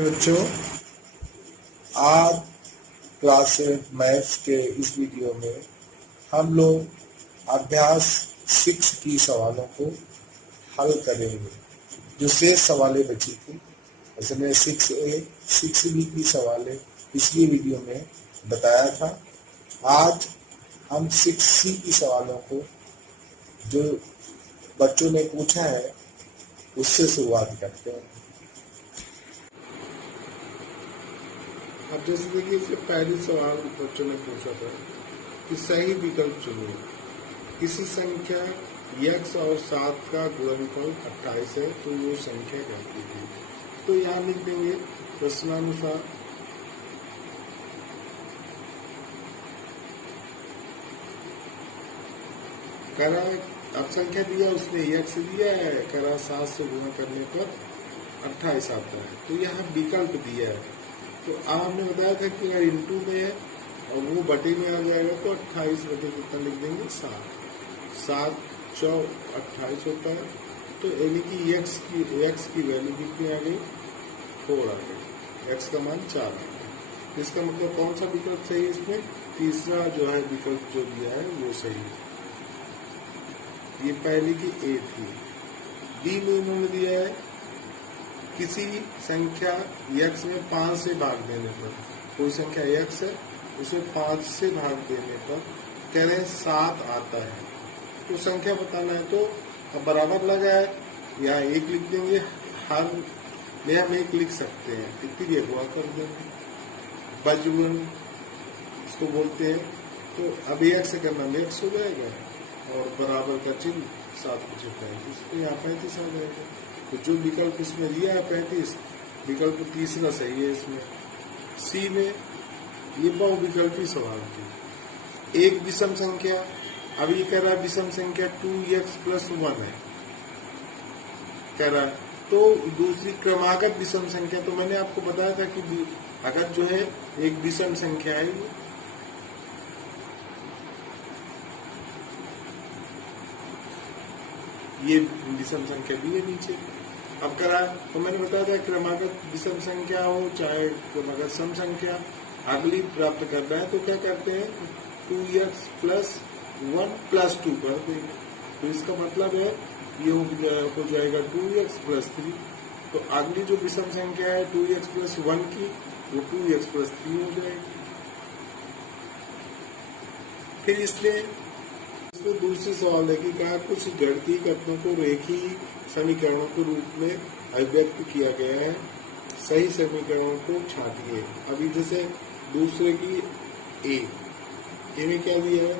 बच्चों, आज class maths के इस वीडियो में हम लोग अभ्यास 6 की सवालों को हल करेंगे। जो शेष सवालें बची थी, उसमें 6A, 6B की सवालें पिछली वीडियो में बताया था। आज हम 6C की सवालों को जो बच्चों ने पूछा है उससे शुरुआत करते हैं। अब जैसे देखिए, इससे पहली सवाल बच्चों ने पूछा था कि सही विकल्प चुनिए। किसी संख्या x और 7 का गुणनफल 28 है तो वो संख्या कहती थी। तो यहाँ लिख देंगे प्रश्नानुसार करा। अब संख्या दिया उसने x दिया है, करा 7 से गुणा करने पर 28 आता है। तो यहाँ विकल्प दिया है। तो हमने बताया था कि अगर इंटू में है और वो बटे में आ जाएगा तो 28 बटे कितना लिख देंगे 7। 7 चौ 28 होता है। तो यानी कि x की वैल्यू कितनी आ गई 4 आ गई। x का मान 4 आ गया। इसका मतलब कौन सा विकल्प सही है? इसमें तीसरा जो है विकल्प जो दिया है वो सही है। ये पहली की A थी। B में इन्होंने दिया है किसी संख्या x में 5 से भाग देने पर, कोई संख्या x है उसे 5 से भाग देने पर कह रहे हैं 7 आता है। तो संख्या बताना है। तो अब बराबर लगा है, यहाँ 1 लिख देंगे। हर में हम 1 लिख सकते हैं, इतनी अगुआ कर देंगे। बजवन इसको बोलते हैं। तो अब 1 से करना में x हो जाएगा और बराबर का चिन्ह 7 × 35, तो यहाँ 35 आ जाएगा। तो जो विकल्प इसमें दिया है 35, विकल्प तीसरा सही है। इसमें सी में ये बहुविकल्पी सवाल थी। एक विषम संख्या, अब ये कह रहा है विषम संख्या 2x + 1 है कह रहा है। तो दूसरी क्रमागत विषम संख्या, तो मैंने आपको बताया था कि अगर जो है एक विषम संख्या है ये विषम संख्या भी है नीचे। अब करा तो मैंने बताया था क्रमागत विषम संख्या हो चाहे क्रमागत सम संख्या, अगली प्राप्त करना है तो क्या करते हैं 2x + 1 + 2 कर देंगे। तो इसका मतलब है ये हो जाएगा 2x + 3। तो अगली जो विषम संख्या है 2x + 1 की, वो 2x + 3 हो जाएगी। फिर इसलिए दूसरी सवाल है कि कहा कुछ गणितीय कथनों को रेखीय समीकरणों के रूप में अभिव्यक्त किया गया है, सही समीकरणों को छांटिए। अभी जैसे दूसरे की ए में क्या दिया है,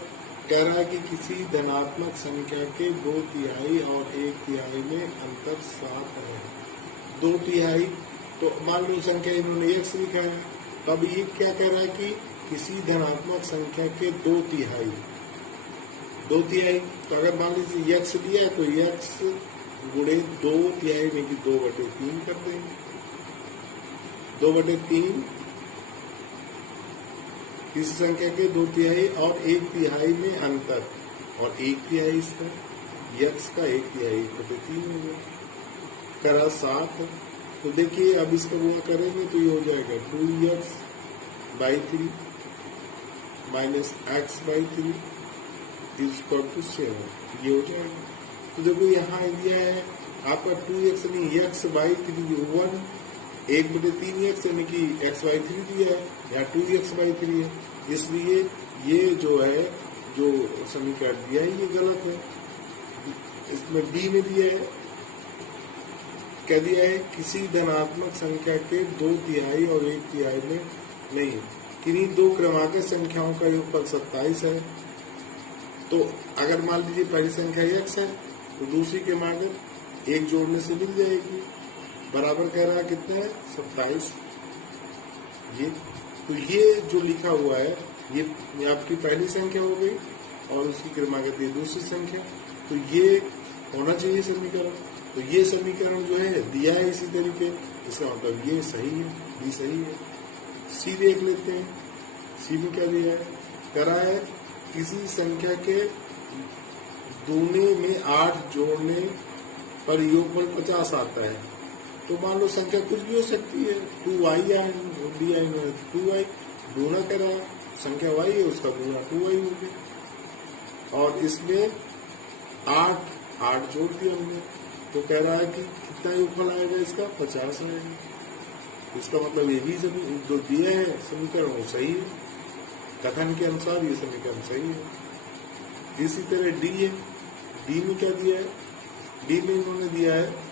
कह रहा है कि किसी धनात्मक संख्या के 2/3 और 1/3 में अंतर 7 है। 2/3 तो मान लो संख्या इन्होंने x लिखा है, तब ये क्या कह रहा है कि किसी धनात्मक संख्या के 2/3 तो अगर मान लीजिए x दिया है तो x गुणे 2/3 में कि 2/3 कर देंगे। 2/3 किसी संख्या के 2/3 और 1/3 में अंतर, और 1/3 इसका x का 1/3 1/3 हो गया। करा 7। तो देखिए अब इसका गुणा करेंगे तो ये हो जाएगा 2x/3 - x/3 = 7, ये हो जाएगा। तो देखो यहाँ दिया है आपका 2x नहीं x/3 1 1/3x यानी कि x/3 दिया है, यहाँ 2x/3 है। इसलिए ये जो है जो समीकरण दिया है ये गलत है। इसमें B में दिया है, क्या दिया है किसी धनात्मक संख्या के 2/3 और 1/3 में नहीं, किन्हीं दो क्रमागत संख्याओं का योगफल 27 है। तो अगर मान लीजिए पहली संख्या x है तो दूसरी क्रमागत 1 जोड़ने से मिल जाएगी। बराबर कह रहा है कितना है 27। तो ये जो लिखा हुआ है ये आपकी पहली संख्या हो गई और उसकी क्रमागत ये दूसरी संख्या। तो ये होना चाहिए समीकरण। तो ये समीकरण जो है दिया है इसी तरीके, इसका मतलब ये सही है, ये सही है। सी देख लेते हैं। सी में क्या दिया है, करा है किसी संख्या के दूने में 8 जोड़ने पर योगफल 50 आता है। तो मान लो संख्या कुछ भी हो सकती है, 2y दिया है 2y, गुणा करा संख्या y है उसका गुणा 2y हो गया। और इसमें 8 जोड़ दिया हमने, तो कह रहा है कि कितना योगफल आएगा इसका, 50 आएगा। इसका मतलब ये भी जो दिया है समीकरण वो सही है, कथन के अनुसार ये समीकरण सही है। इसी तरह डी है, डी में क्या दिया है, डी में इन्होंने दिया है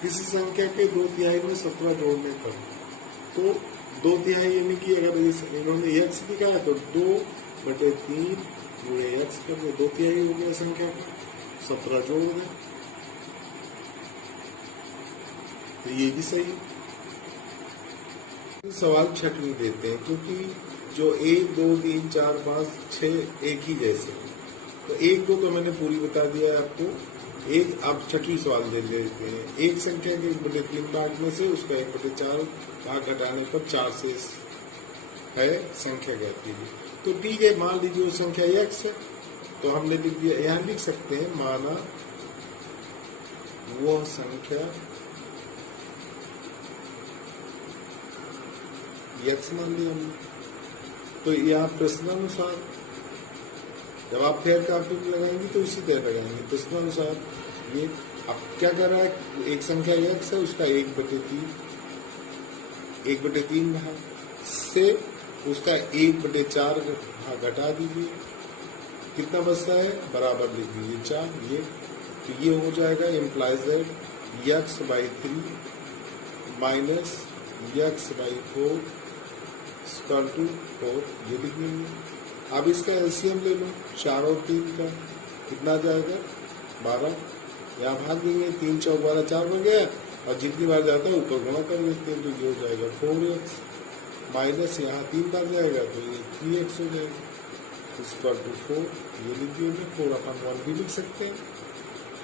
किसी संख्या के 2/3 में 17 जोड़ने पर, तो 2/3 यानी कि अगर इन्होंने x लिखा है तो 2/3 गुणे x कर दो, 2/3 हो गया संख्या का, 17 जोड़ दें, तो ये भी सही है। सवाल छठ में देते हैं क्योंकि जो 1, 2, 3, 4, 5, 6 एक ही जैसे, तो 1, 2 तो मैंने पूरी बता दिया है आपको। एक अब छठवीं सवाल दे लेते हैं, एक संख्या के 1/3 भाग में से उसका 1/4 भाग घटाने पर 4 शेष है संख्या कहती है। तो ठीक है, मान लीजिए वो संख्या x है, तो हमने लिख दिया, यहाँ लिख सकते हैं माना वह संख्या x मान लिया हमने। तो यहाँ प्रश्नानुसार जब आप फेयर काउंटिंग लगाएंगे तो इसी तरह लगाएंगे प्रश्नानुसार। ये अब क्या कर रहा है, एक संख्या x है उसका 1/3 भाग से उसका 1/4 घटा दीजिए, कितना बचता है बराबर लिख दीजिए 4। ये तो ये हो जाएगा implies that x/3 minus x/4 equal to 4, ये लिख लेंगे। अब इसका एलसीएम ले लो, 4 और 3 का कितना जाएगा 12, यहाँ भाग देंगे, 3 चौक 12, 4 बन गया, और जितनी बार जाता है ऊपर गुणा कर देते हैं, तो ये हो जाएगा 4x माइनस यहाँ 3 बार जाएगा तो ये 3x हो जाएगा इक्वल टू 4, ये लिख दिए, 4/1 भी लिख सकते हैं,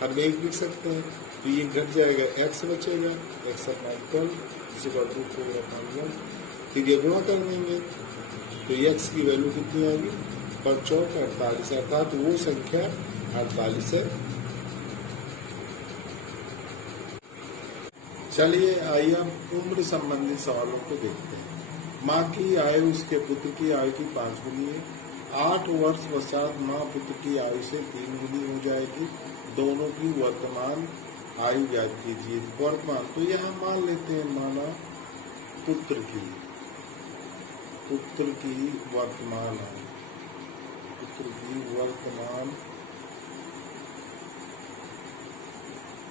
हर में 1 लिख सकते हैं, तो ये घट जाएगा, x बचेगा, x/12 इक्वल टू 4/1, फिर ये गुणा कर देंगे तो x की वैल्यू कितनी आएगी 5 चौक 48, अर्थात वो संख्या 48 है। चलिए आइए हम उम्र संबंधी सवालों को देखते हैं। माँ की आयु उसके पुत्र की आयु की 5 गुनी है, 8 वर्ष पश्चात माँ पुत्र की आयु से 3 गुनी हो जाएगी, दोनों की वर्तमान आयु ज्ञात कीजिए। वर्तमान तो यहाँ मान लेते हैं, माना पुत्र की वर्तमान आयु, पुत्र की वर्तमान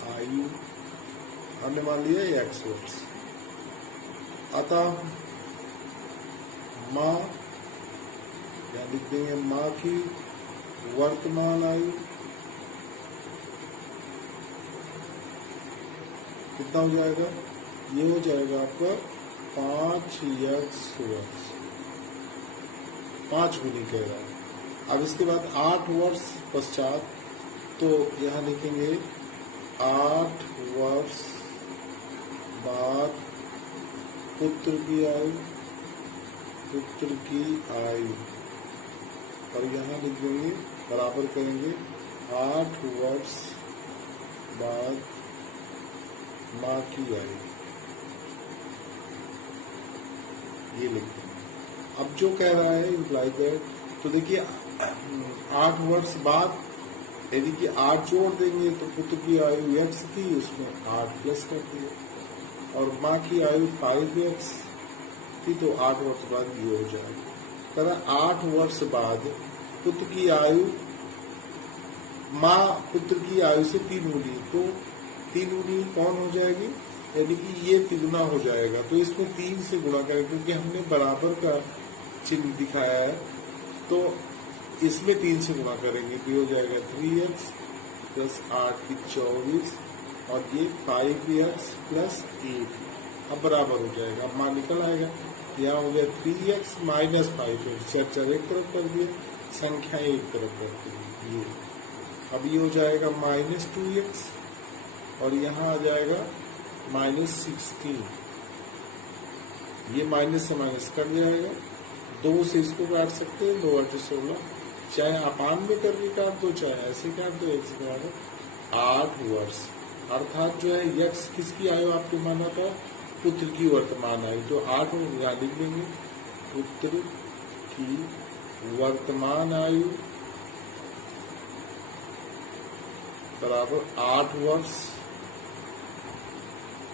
आयु हमने मान लिया x वर्ष, अतः माँ या लिख देंगे माँ की वर्तमान आयु कितना हो जाएगा, ये हो जाएगा आपका 5x वर्ष, 5 गुनी कह रहा है। अब इसके बाद 8 वर्ष पश्चात, तो यहाँ लिखेंगे 8 वर्ष बाद पुत्र की आयु, और यहाँ लिख देंगे बराबर करेंगे 8 वर्ष बाद माँ की आयु, ये लिख देंगे। अब जो कह रहा है इम्प्लाई दैट, तो देखिए 8 वर्ष बाद यदि कि 8 जोड़ देंगे तो पुत्र की आयु x थी, उसमें 8 प्लस कर दिए, और माँ की आयु 5x थी, तो 8 वर्ष बाद ये हो जाएगा। तरह 8 वर्ष बाद पुत्र की आयु, माँ पुत्र की आयु से 3 गुनी, तो 3 गुनी कौन हो जाएगी, यानी कि ये तिगुना हो जाएगा, तो इसमें 3 से गुणा करें, क्योंकि हमने बराबर का चिन्ह दिखाया है, तो इसमें 3 से गुणा करेंगे तो हो जाएगा 3x प्लस 8 की 24, और ये 5x प्लस 8, अब बराबर हो जाएगा, अब मान निकल आएगा, यहाँ हो गया 3x माइनस 5x, चर्चा एक तरफ कर दिए, संख्या एक तरफ कर दी, ये अब ये हो जाएगा -2x, और यहाँ आ जाएगा -16, ये माइनस से माइनस कट जाएगा, 2 से इसको काट सकते हैं, 2 8 16, चाहे अपान में करके काट दो, चाहे ऐसे काट दो, x बराबर 8 वर्ष, अर्थात जो है यक्स किसकी आयु आपको माना था, पुत्र की वर्तमान आयु, तो 8 यहाँ लिख देंगे, पुत्र की वर्तमान आयु बराबर 8 वर्ष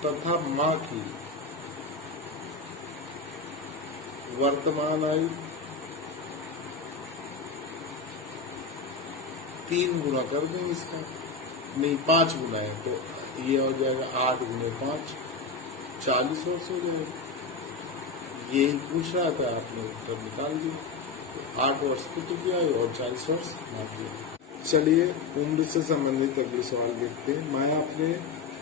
तथा माँ की वर्तमान आयु 3 गुना कर देंगे इसका, नहीं 5 गुना है तो ये हो जाएगा 8 गुने 5, 40 वर्ष हो जाएगा। यही पूछ रहा था, आपने उत्तर निकाल दिया। तो 8 वर्ष पुत्र की आयु और 40 वर्ष माँ की आयु। चलिए उम्र से संबंधित अगले सवाल देखते हैं। माया अपने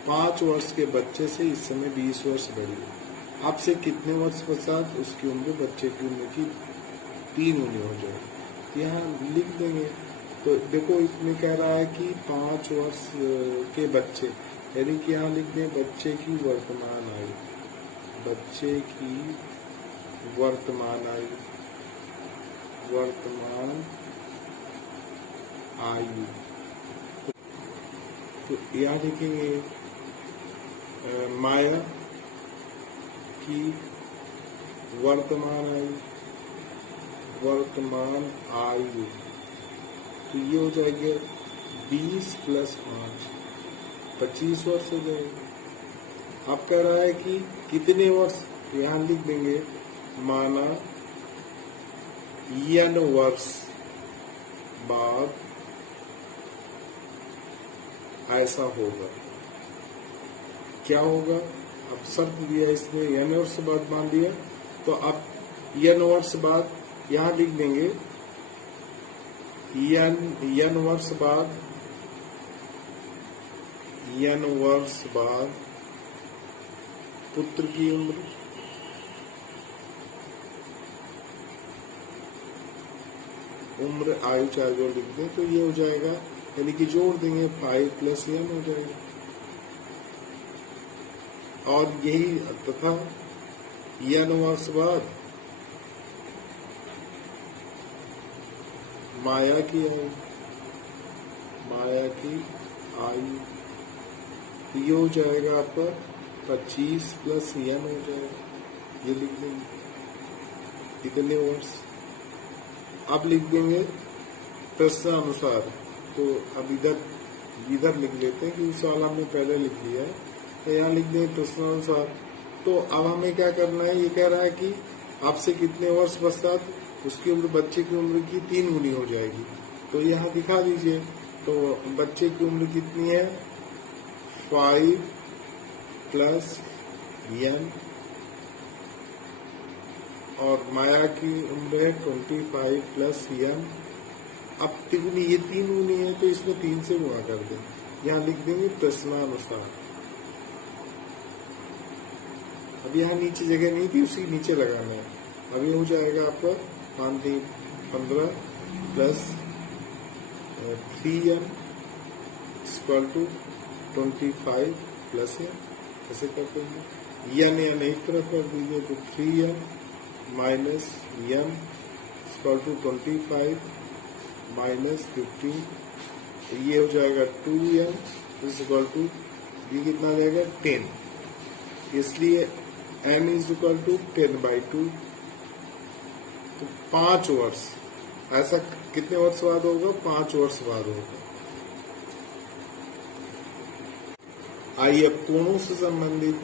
5 वर्ष के बच्चे से इस समय 20 वर्ष बड़ी है, आपसे कितने वर्ष पश्चात उसकी उम्र बच्चे की उम्र की 3 गुनी हो जाएगी। यहाँ लिख देंगे। तो देखो इसमें कह रहा है कि 5 वर्ष के बच्चे, यानी कि यहाँ लिख दें बच्चे की वर्तमान आयु, बच्चे की वर्तमान आयु, वर्तमान आयु। तो यहाँ लिखेंगे माया की वर्तमान आयु, वर्तमान आयु, तो ये हो जाएगा 20 + 5, 25 वर्ष हो जाएगा। आप कह रहा है कि कितने वर्ष, यहाँ लिख देंगे माना n वर्ष बाद ऐसा होगा। क्या होगा, अब शर्त दिया इसमें n वर्ष बाद मान लिया, तो अब n वर्ष बाद यहाँ लिख देंगे n वर्ष बाद, n वर्ष बाद पुत्र की उम्र, आयु चाहे जो लिख दें, तो ये हो जाएगा, यानी कि जोड़ देंगे 5 + n हो जाएगा। और यही तथा n वर्ष बाद माया की आयु, माया की आयु, ये हो जाएगा आपका 25 + n हो जाएगा। ये लिख देंगे कितने वर्ष। अब लिख देंगे प्रश्नानुसार। तो अब इधर लिख लेते हैं कि सवाल हमने पहले लिख लिया है, तो यहाँ लिख देंगे प्रश्नानुसार। तो अब हमें क्या करना है, ये कह रहा है कि आपसे कितने वर्ष पश्चात उसकी उम्र बच्चे की उम्र की 3 गुनी हो जाएगी। तो यहाँ दिखा दीजिए। तो बच्चे की उम्र कितनी है, 5 + n, और माया की उम्र है 25 + n। अब तिगुनी, ये 3 गुनी है तो इसमें 3 से गुणा कर दें। यहाँ लिख देंगे प्रश्नानुसार। अब यहाँ नीचे जगह नहीं थी, उसी नीचे लगाना है। अब ये हो जाएगा आपका 15 + 3n = 25 + n। ऐसे करते हैं, n एक तरफ कर दीजिए, तो 3n - n = 25 - 15, ये हो जाएगा 2n = ये कितना आ जाएगा 10। इसलिए n = 10/2। तो 5 वर्ष, ऐसा कितने वर्ष बाद होगा, 5 वर्ष बाद होगा। आइए अब कोणों से संबंधित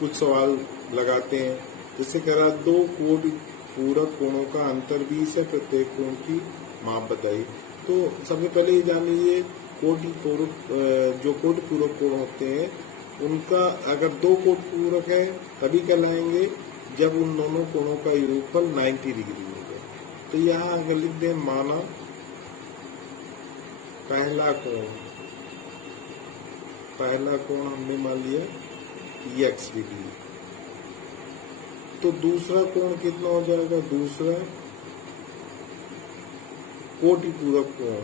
कुछ सवाल लगाते हैं। जैसे कह रहा 2 कोटि पूरक कोणों का अंतर 20 है, प्रत्येक कोण की माप बताइए। तो सबसे पहले ये जान लीजिए, कोटि पूरक जो कोटि पूरक कोण होते हैं उनका अगर 2 कोटि पूरक है तभी कहलाएंगे जब उन दोनों कोणों का योगफल 90 डिग्री होगा। तो यहाँ अगर लिख दें माना पहला कोण हमने मान लिया x डिग्री, तो दूसरा कोण कितना हो जाएगा, दूसरा कोटि पूरक कोण,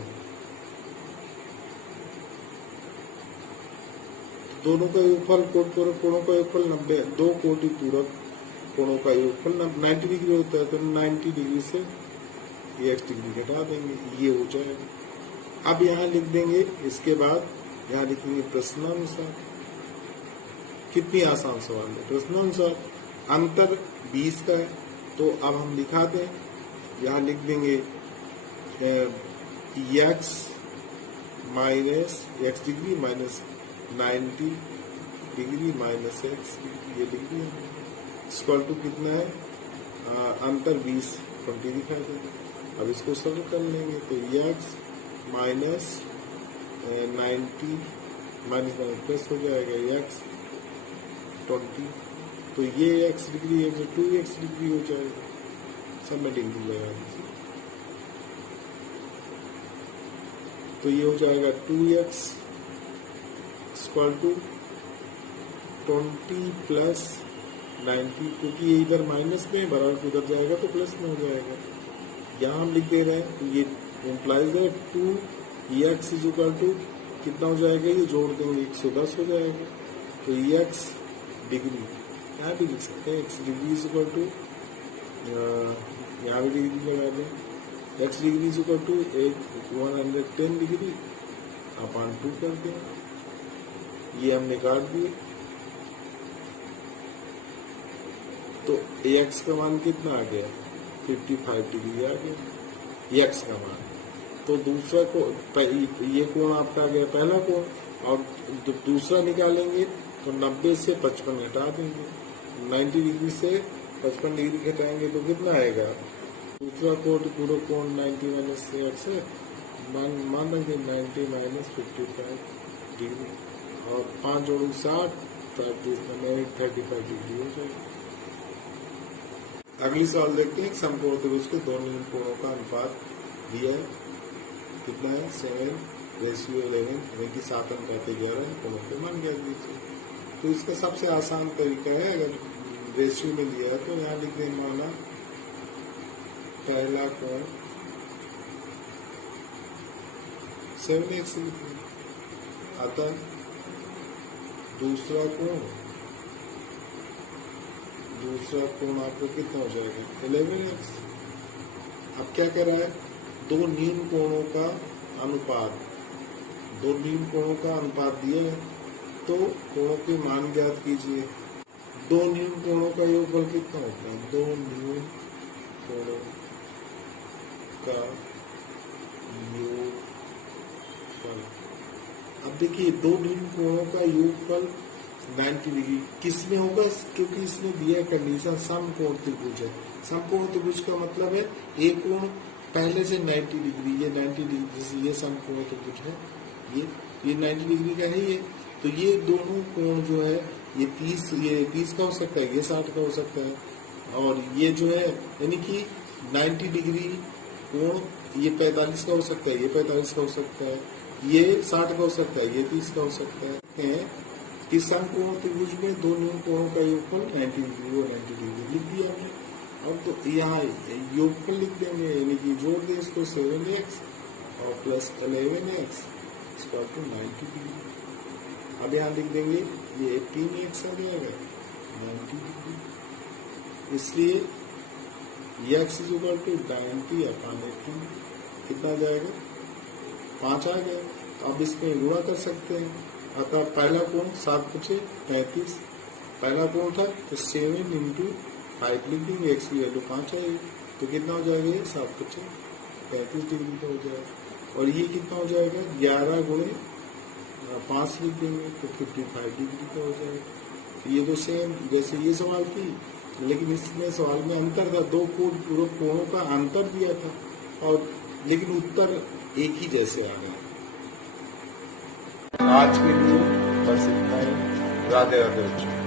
दोनों का योगफल कोटि पूरक कोणों का योगफल 90, 2 कोटि पूरक कोणों का योगफल 90 डिग्री होता है, तो 90 डिग्री से x डिग्री घटा देंगे, ये हो जाएगा। अब यहाँ लिख देंगे इसके बाद यहाँ लिखेंगे प्रश्नानुसार। कितनी आसान सवाल है। प्रश्नानुसार अंतर 20 का है, तो अब हम दिखा दें। यहाँ लिख देंगे x minus x degree minus 90 degree minus x degree, ये लिख दिया। इक्वल टू कितना है, अंतर 20 दिखाई देगा। अब इसको सॉल्व कर लेंगे तो x माइनस 90 माइनस प्लस हो जाएगा x 20, तो ये x डिग्री है जो 2x डिग्री हो जाएगा। सब में डिग्री लगा दीजिए, तो ये हो जाएगा 2x इक्वल टू 20 प्लस 90, क्योंकि ये इधर माइनस में बराबर उधर जाएगा तो प्लस में हो जाएगा। यहाँ हम लिख दे रहे हैं, तो ये इम्प्लाइज है 2x इज इक्वल टू कितना हो जाएगा, ये जोड़ देंगे 110 हो जाएगा। तो x डिग्री यहाँ भी लिख सकते हैं, x degree is equal to, यहाँ भी डिग्री लगा दें, x degree is equal to 110 degree upon 2 कर दें, ये हमने काट दिए। तो x का मान कितना आ गया, 55 डिग्री आ गया x का मान। तो दूसरा को ये कोण आपका आ गया पहला कोण, और जब दूसरा निकालेंगे तो 90 से 55 घटा देंगे, 90 डिग्री से 55 डिग्री घटाएंगे तो कितना आएगा, दूसरा कोण पूरा कोण 90 माइनस x है, मान लेंगे 90 माइनस 55 डिग्री, और 5 जोड़ो 60, 35 डिग्री हो जाएगा। अगली सवाल देखते हैं। समकोण त्रिभुज के दो न्यून कोणों का अनुपात दिया है, कितना है 7:11, यानी कि 7 अनुपात 11 कोणों के मान ज्ञात कीजिए। तो इसका सबसे आसान तरीका है, अगर रेशियो में दिया है तो यहाँ लिख दें, माना पहला कोण 7x लिखें, अतः दूसरा कोण आपको कितना हो जाएगा 11x। अब क्या कर रहा है, दो न्यून कोणों का अनुपात दिया है, तो कोणों के मान ज्ञात कीजिए। दो न्यून कोणों का योगफल कितना होता है, दो न्यून कोणों का योगफल। अब देखिए, दो न्यून कोणों का योगफल 90 डिग्री किस में होगा, क्योंकि इसने दिया कंडीशन समकोण त्रिभुज है। समकोण त्रिभुज का मतलब है एक कोण पहले से 90 डिग्री, ये 90 डिग्री, जैसे ये समकोण त्रिभुज है, ये 90 डिग्री का है ये, तो ये दोनों कोण जो है ये 30 का हो सकता है, ये 60 का हो सकता है, और ये जो है यानी कि 90 डिग्री कोण ये 45 का हो सकता है, ये 45 का हो सकता है, ये 60 का हो सकता है, ये 30 का हो सकता है। कि समकोण त्रिभुज में दो न्यून कोणों का योगफल 90 डिग्री और 90 डिग्री लिख दिया हमने। अब तो यहाँ योगफल लिख देंगे, यानी कि जोड़ दें इसको 7x और plus 11x equal to 90 degree. अब यहाँ लिख देंगे ये 18x आ जाएगा 90 डिग्री, इसलिए x is equal to 90 upon 18 कितना आ जाएगा 5 आ गया। अब इसमें गुणा कर सकते हैं, अतः पहला कोण 7 × 35 पहला कोण था, तो 7 × 5 लिख देंगे, x की वैल्यू 5 आएगी, तो कितना हो जाएगा, 7 × 35 डिग्री का हो जाएगा। और ये कितना हो जाएगा, 11 × 5 लिख देंगे तो 55 डिग्री का हो जाएगा। ये तो सेम जैसे ये सवाल थी, लेकिन इसमें सवाल में अंतर था, दो पूरे कोणों का अंतर दिया था, और लेकिन उत्तर एक ही जैसे आ गए। आज के लिए बस इतना ही। राधे राधे बच्चों।